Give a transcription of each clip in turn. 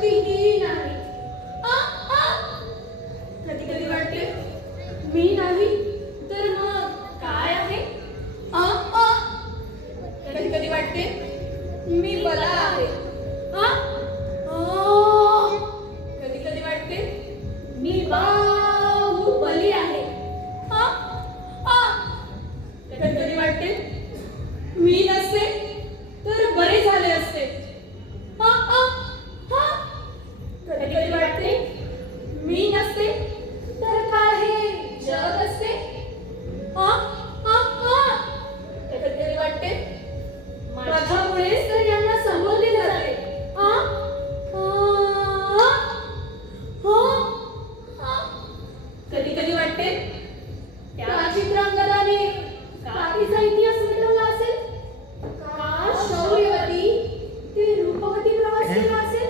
sabihin namin वाटते? त्या चित्रांगदाने इतिहास मिळवला असेल? का शौर्यवती ते रूपवती प्रवास केला असेल?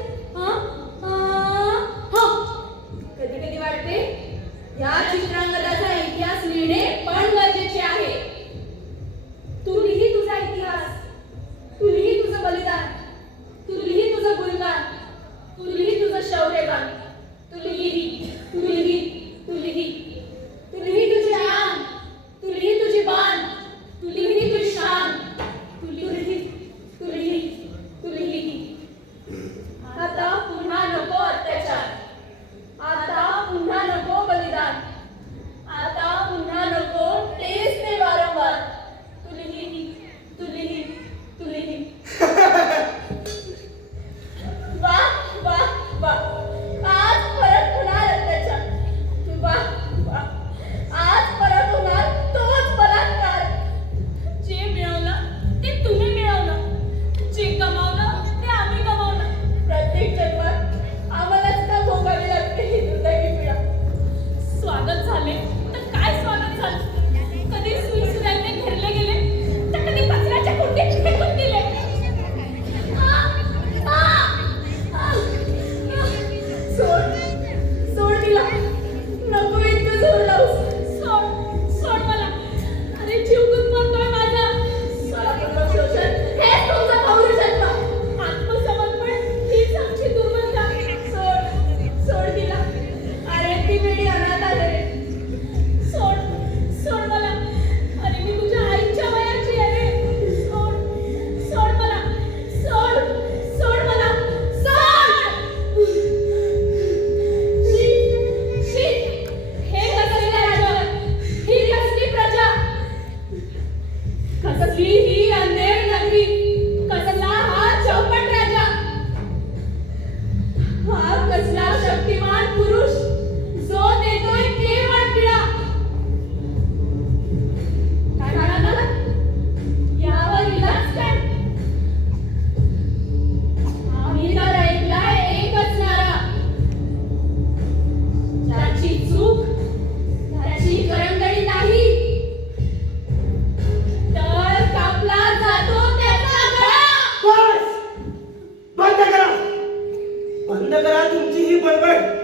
कधी कधी वाटते? या चित्रांगदाचा इतिहास लिहिणे पण गरजेचे आहे. तू लिही तुझा इतिहास. तू लिही तुझं बलिदान. बंद करा तुमची ही बळबळ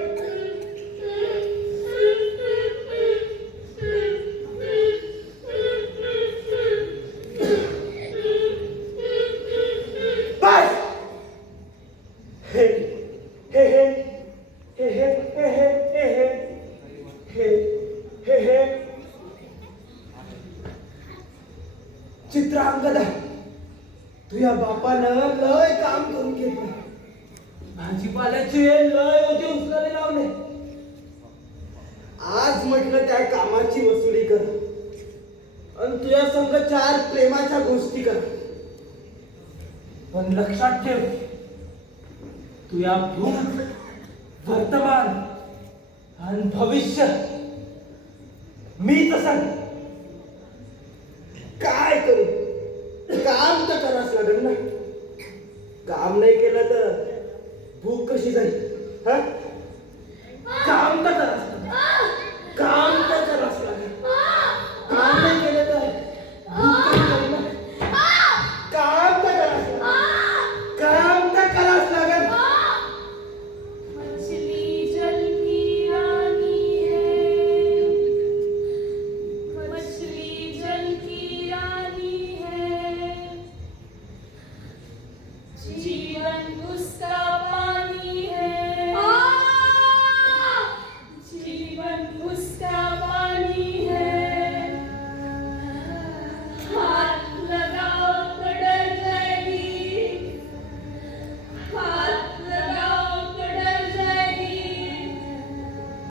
चित्रांगदा तुझ्या बापानं लय काम करून घेत भाजीपाल्याचे लयमध्ये उचलले लावले. आज म्हटलं त्या कामाची वसुली कर. आणि तुझ्या संग चार प्रेमाच्या गोष्टी कर. पण लक्षात ठेव तुझ्या भूत वर्तमान आणि भविष्य मी तसं काय करू? काम तर करावंच लागेल ना. काम नाही केलं तर भूक कशी झाली? हा?